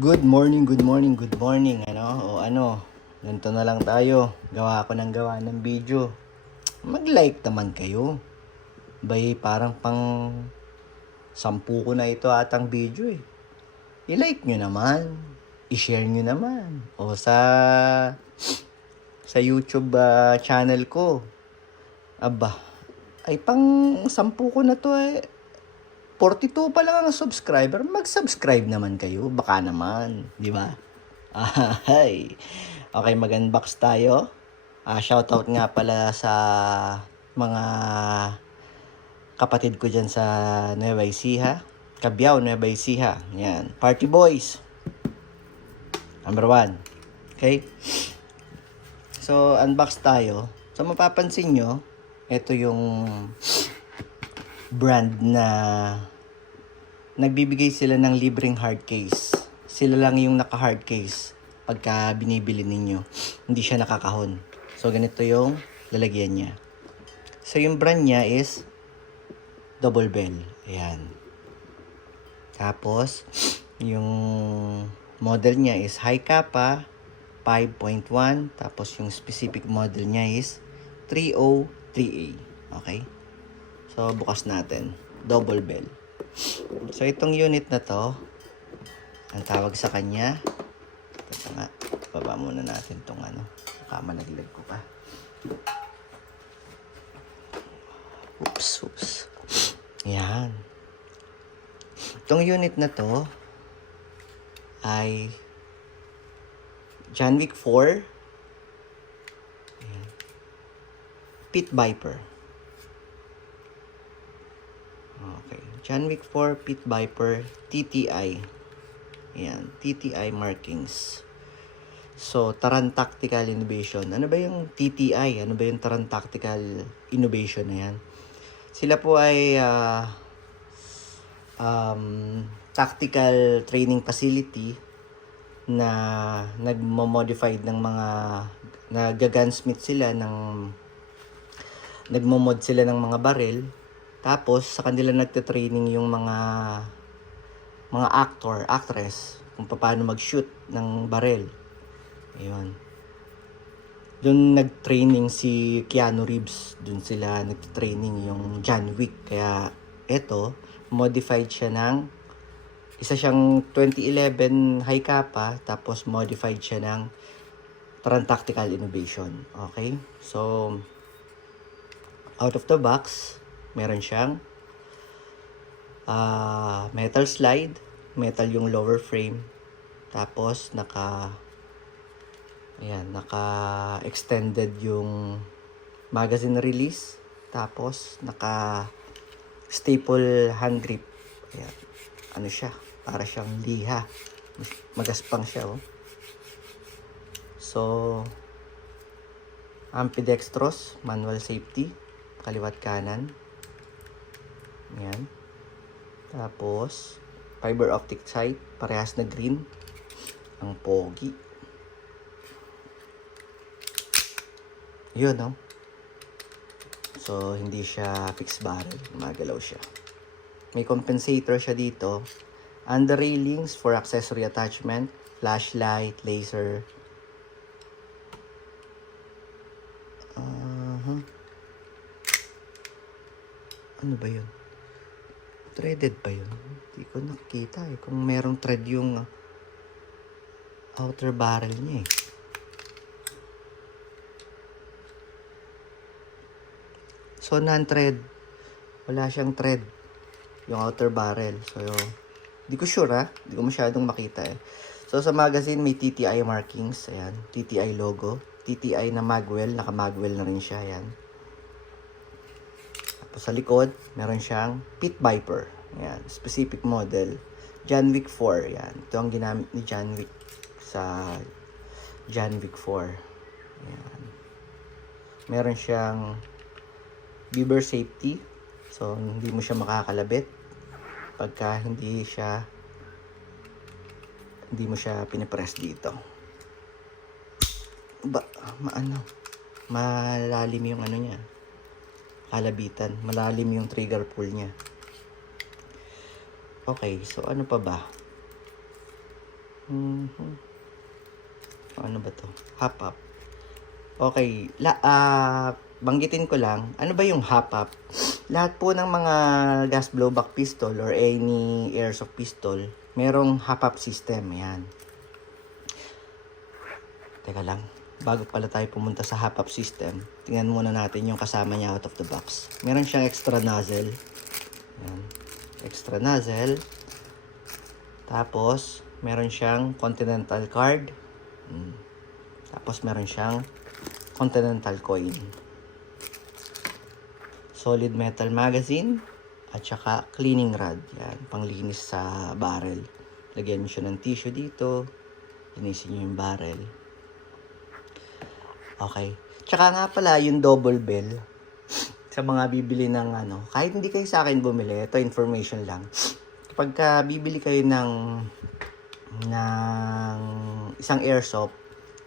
Good morning, good morning, good morning. Ganito na lang tayo. Gawa ako ng gawa ng video. Mag-like naman kayo. Bay, parang pang 10 ko na ito atang video eh. I-like nyo naman. I-share nyo naman. O sa YouTube channel ko. Aba, ay pang 10 ko na to eh. 42 pa lang ang subscriber, mag-subscribe naman kayo. Baka naman, di ba? Ay. Okay, mag-unbox tayo. Shoutout nga pala sa mga kapatid ko dyan sa Nueva Ecija. Cabiao, Nueva Ecija. Yan. Party Boys. Number 1. Okay? So, unbox tayo. So, mapapansin nyo, ito yung brand na nagbibigay sila ng libreng hard case. Sila lang yung naka-hard case pagka binibili ninyo. Hindi siya nakakahon. So, ganito yung lalagyan niya. So, yung brand niya is Double Bell. Ayan. Tapos, yung model niya is High Kappa 5.1. Tapos, yung specific model niya is 303A. Okay? So, bukas natin. Double Bell. So, itong unit na to, ang tawag sa kanya, ito nga, baba muna natin itong baka malaglag ko pa. Oops. Yan. Itong unit na to, ay John Wick 4, Pit Viper. Okay. John Wick 4 Pit Viper TTI. Ayan. TTI markings. So, Taran Tactical Innovation. Ano ba yung TTI? Ano ba yung Taran Tactical Innovation na yan? Sila po ay tactical training facility na nagmo-modify ng mga nag-gunsmith sila nagmo-mod sila ng mga baril. Tapos, sa kanila nagte-training yung mga actor, actress, kung paano mag-shoot ng baril. Ayun. Doon nag-training si Keanu Reeves. Doon sila nag-training yung John Wick. Kaya, eto, modified siya isa siyang 2011 High Kappa, tapos modified siya ng Taran Tactical Innovation. Okay? So, out of the box, meron siyang metal slide, metal yung lower frame, tapos naka-extended yung magazine release, tapos naka-staple hand grip. Ayan. Ano siya? Para siyang liha. Magaspang siya, oh. So, ambidextrous, manual safety, kaliwat kanan. Ayan. Tapos, fiber optic sight, parehas na green. Ang pogi. Yun, no? So, hindi siya fixed barrel. Magalaw siya. May compensator siya dito. Under railings for accessory attachment, flashlight, laser. Ano ba yun? Threaded ba yun? Hindi ko nakita eh. Kung merong thread yung outer barrel niya eh. So, non-thread. Wala siyang thread. Yung outer barrel. So, hindi ko sure ha. Hindi ko masyadong makita eh. So, sa magazine may TTI markings. Ayan. TTI logo. TTI na magwell. Naka-magwell na rin siya. Ayan. Tapos sa likod, meron siyang Pit Viper. Ayan, specific model. John Wick 4. Ayan, ito ang ginamit ni John Wick sa John Wick 4. Ayan. Meron siyang beaver safety. So, hindi mo siya makakalabit pagka hindi mo siya pinipress dito. Malalim yung niya. Kalabitan. Malalim yung trigger pull niya. Okay, so ano pa ba? Mhm. Ano ba to? Hop-up. Okay. Banggitin ko lang, ano ba yung hop-up? Lahat po ng mga gas blowback pistol or any airsoft pistol, merong hop-up system. Yan. Teka lang. Bago pala tayo pumunta sa hop-up system, tingnan muna natin yung kasama niya out of the box. Meron siyang extra nozzle. Yan. Extra nozzle. Tapos, meron siyang Continental card. Tapos, meron siyang Continental coil. Solid metal magazine. At saka cleaning rod. Yan. Panglinis sa barrel. Lagyan mo siya ng tissue dito. Linisin nyo yung barrel. Okay. Tsaka nga pala, yung double bell. Sa mga bibili ng kahit hindi kayo sa akin bumili, ito information lang. Kapag bibili kayo ng isang airsoft,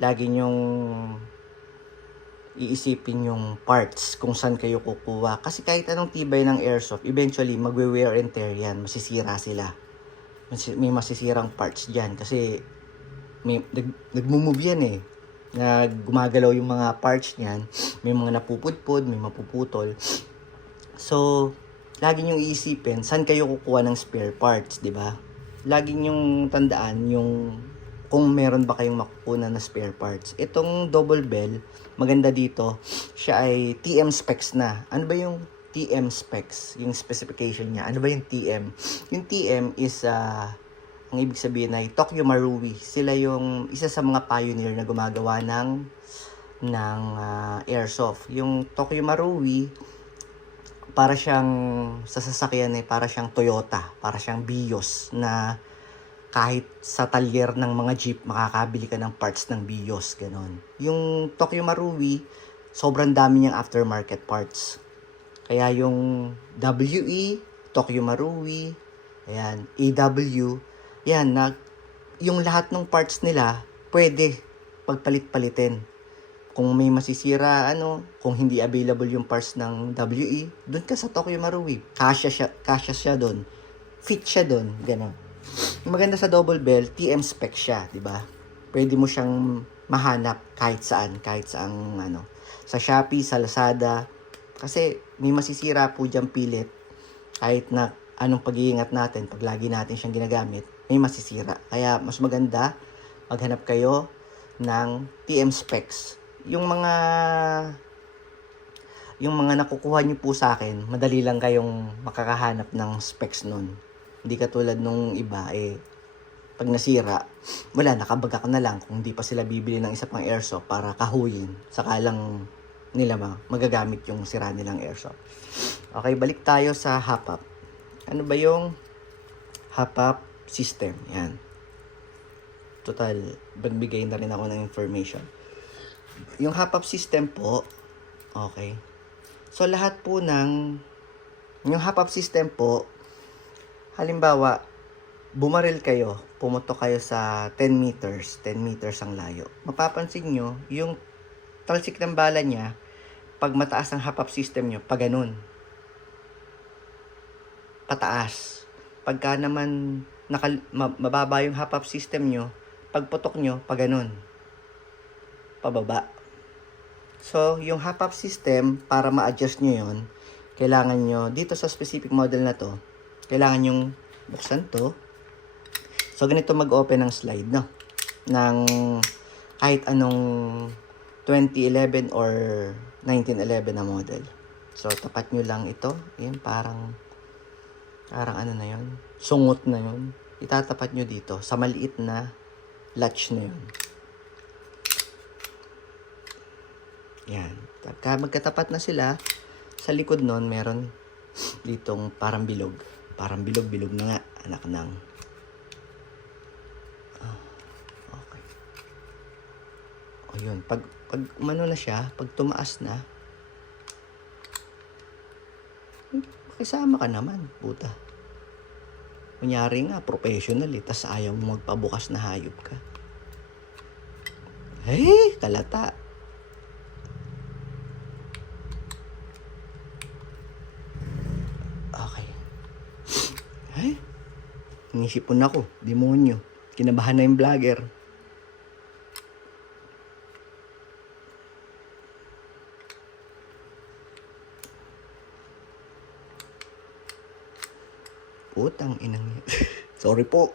lagi nyong iisipin yung parts kung saan kayo kukuha. Kasi kahit anong tibay ng airsoft, eventually magwe-wear and tear yan. Masisira sila. May masisirang parts dyan. Kasi nagmumove yan eh. Na gumagalaw yung mga parts niyan. May mga napupudpud, may mapuputol. So, lagi nyong iisipin, saan kayo kukuha ng spare parts, di ba? Lagi nyong tandaan yung kung meron ba kayong makukuha na spare parts. Itong double bell, maganda dito, siya ay TM specs na. Ano ba yung TM specs? Yung specification niya. Ano ba yung TM? Yung TM is ang ibig sabihin ay Tokyo Marui. Sila yung isa sa mga pioneer na gumagawa ng airsoft. Yung Tokyo Marui, para siyang sa sasakyan para siyang Toyota, para siyang Vios na kahit sa talyer ng mga jeep makakabili ka ng parts ng Vios, ganon. Yung Tokyo Marui, sobrang dami niyang aftermarket parts. Kaya yung WE, Tokyo Marui, ayan, AW, yan, yung lahat ng parts nila, pwede pagpalit-palitin. Kung may masisira, kung hindi available yung parts ng WE, dun ka sa Tokyo Marui. Kasya siya dun. Fit siya dun, gano'n. Yung maganda sa double bell, TM spec siya, di ba? Pwede mo siyang mahanap kahit saan, sa Shopee, sa Lazada. Kasi may masisira po diyang pilit. Kahit na anong pag-iingat natin, pag lagi natin siyang ginagamit, may masisira. Kaya mas maganda maghanap kayo ng TM specs. Yung mga nakukuha niyo po sa akin, madali lang kayong makakahanap ng specs nun. Hindi katulad nung iba pag nasira, wala, nakabagak na lang kung hindi pa sila bibili ng isa pang airsoft para kahuyin. Saka lang nila magagamit yung sira nilang airsoft. Okay, balik tayo sa hop-up. Ano ba yung hop-up system? Yan. Total, bagbigay na rin ako ng information. Yung hop-up system po, okay. So, lahat po yung hop-up system po, halimbawa, bumaril kayo, pumutok kayo sa 10 meters ang layo. Mapapansin nyo, yung talsik ng bala niya, pag mataas ang hop-up system nyo, pag ganun. Pataas. Pagka naman mababa yung hop-up system nyo, pagputok nyo, pag ganun. Pababa. So, yung hop-up system, para ma-adjust nyo yon, kailangan nyo, dito sa specific model na to, kailangan yung buksan to. So, ganito mag-open ng slide, no? Ng kahit anong 2011 or 1911 na model. So, tapat nyo lang ito. Ayan, parang ano na yon, sungot na yon. Itatapat nyo dito sa maliit na latch na yon. Yan. Pagka magkatapat na sila, sa likod nun, meron ditong parang bilog. Parang bilog na nga, anak ng. Okay. O yun, pag umano na siya, pag tumaas na, makisama ka naman, puta. Kunyari nga, professional tas ayaw mo magpabukas na hayop ka. Hey, kalata. Okay. Ay, inisipon ako, demonyo. Kinabahan na yung vlogger. Utang inang yan. Sorry po.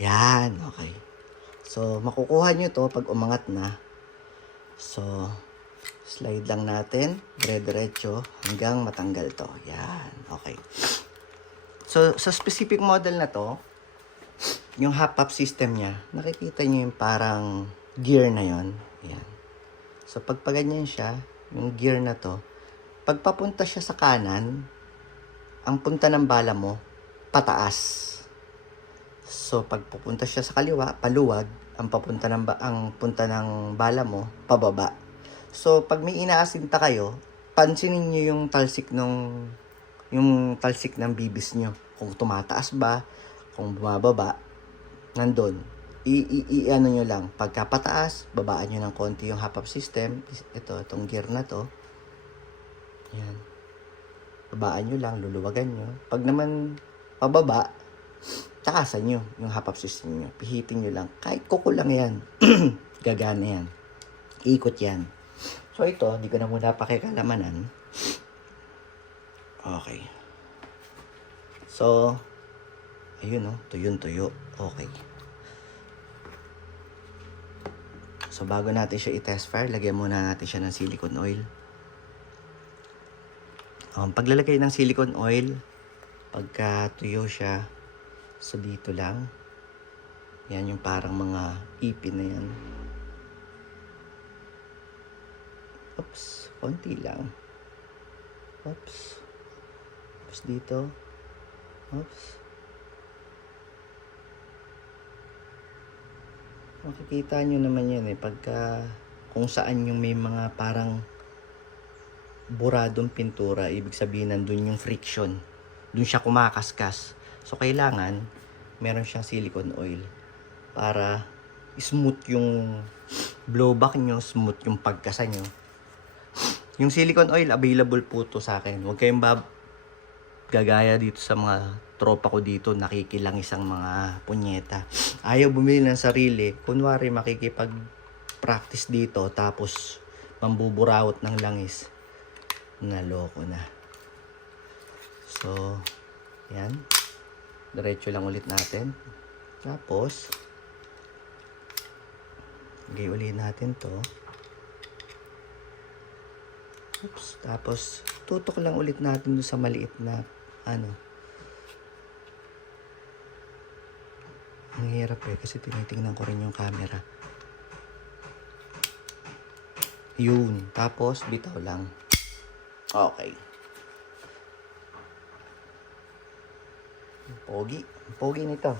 Yan, okay. So, makukuha nyo to pag umangat na. So, slide lang natin, dire-diretso hanggang matanggal to. Yan, okay. So, sa specific model na to, yung hop-up system niya, nakikita nyo yung parang gear na yon. Yan. So, pag paganyan siya, yung gear na to, pag papunta siya sa kanan, ang punta ng bala mo, pataas. So, pag pupunta siya sa kaliwa, paluwag, ang punta ng bala mo, pababa. So, pag may inaasinta kayo, pansinin niyo yung talsik ng bibis niyo. Kung tumataas ba, kung bumababa, nandun. Ano nyo lang, pagka pataas, babaan nyo ng konti yung hop-up system. Itong gear na to. Yan. Babaan nyo lang, luluwagan nyo. Pag naman pababa, takasan nyo yung hop-up system nyo. Pihitin nyo lang. Kahit kuko lang yan. Gagana yan. Ikot yan. So ito, hindi ko na muna pakikalamanan. Okay. So, ayun o. Tuyo. Okay. So, bago natin siya i-test fire, lagyan muna natin siya ng silicone oil. Paglalagay ng silicone oil, pagka tuyo siya, so dito lang. Yan yung parang mga ipin na yan. Oops, konti lang. Oops. Oops dito. Oops. Makikita nyo naman yan pagka kung saan yung may mga parang buradong pintura, ibig sabihin nandun yung friction. Dun siya kumakaskas. So, kailangan meron siyang silicone oil para smooth yung blowback nyo, smooth yung pagkasa nyo. Yung silicone oil, available po to sa akin. Huwag kayong gagaya dito sa mga tropa ko dito, nakikilang isang mga punyeta. Ayaw bumili ng sarili. Kunwari, makikipag-practice dito, tapos mambuburawot ng langis. Naloko na. So, yan. Diretso lang ulit natin. Tapos, lagay ulit natin to. Oops. Tapos, tutok lang ulit natin doon sa maliit na, ang hirap kasi tinitingnan ko rin yung camera. Yun. Tapos, bitaw lang. Okay. Pogi nito.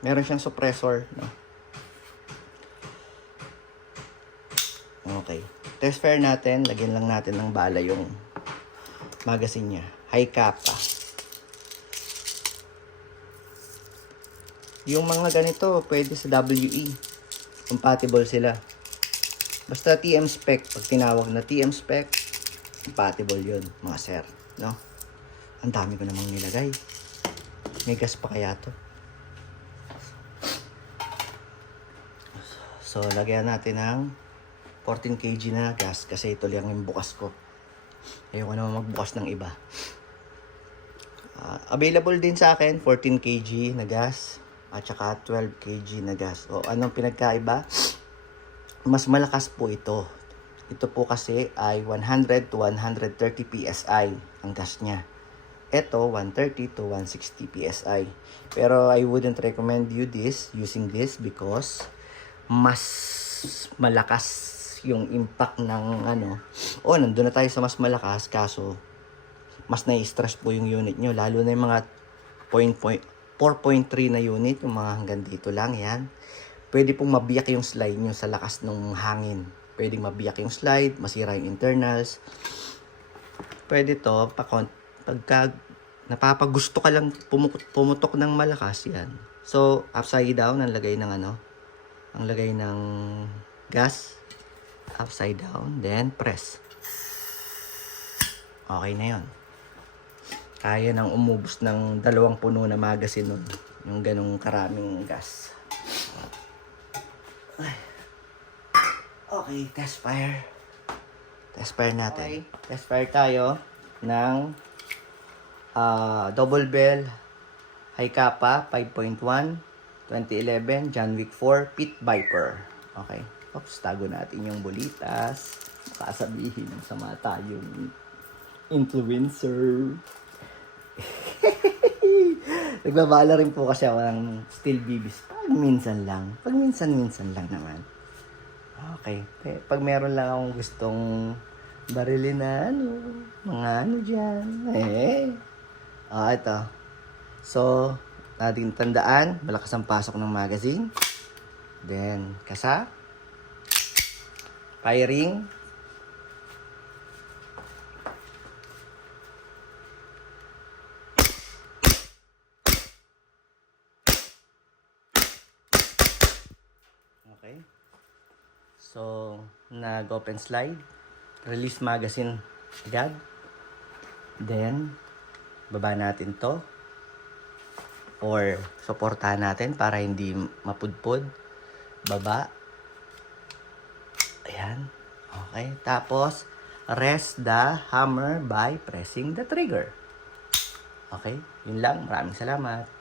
Meron siyang suppressor, no? Okay. Test fire natin. Lagyan lang natin ng bala yung magazine niya. High kappa. Yung mga ganito, pwede sa WE. Compatible sila. Basta TM spec. Pag tinawag na TM spec, compatible yun, mga sir. No? Ang dami ko namang nilagay. May gas pa kaya to? So, lagyan natin ng 14 kg na gas kasi ito lang yung bukas ko. Ayoko naman magbukas ng iba. Available din sa akin 14 kg na gas at saka 12 kg na gas. O anong pinagkaiba? Mas malakas po ito. Ito po kasi ay 100 to 130 PSI ang gas niya. Ito 130 to 160 PSI. Pero I wouldn't recommend you using this because mas malakas yung impact ng nandun na tayo sa mas malakas kaso mas nai-stress po yung unit nyo, lalo na yung mga 4.3 na unit, yung mga hanggang dito lang yan. Pwede pong mabiyak yung slide nyo sa lakas ng hangin. Pwede mabiyak yung slide, masira yung internals. Pwede to, pagka napapagusto ka lang pumutok ng malakas, yan. So, upside down, ang lagay ng gas, upside down, then press. Okay na yon. Kaya nang umubos ng 2 puno na magazine nun. Yung ganong karaming gas. Ay. Okay, test fire. Test fire natin. Okay, test fire tayo ng Double Bell High Kappa 5.1 2011 John Wick 4 Pit Viper. Okay. Oops, tago natin yung bulitas. Baka sabihin ng sama tayong influencer. Nagbabala rin po kasi ako ng steel BBs. Pag minsan lang lang naman. Okay. Pag meron lang akong gustong barilin na mga dyan. Ito. So, natin tandaan, malakas ang pasok ng magazine. Then, kasa. Firing. Okay. So, nag-open slide. Release magazine agad. Then, baba natin to. Or, suportahan natin para hindi mapudpud. Baba. Ayan. Okay. Tapos, rest the hammer by pressing the trigger. Okay. Yun lang. Maraming salamat.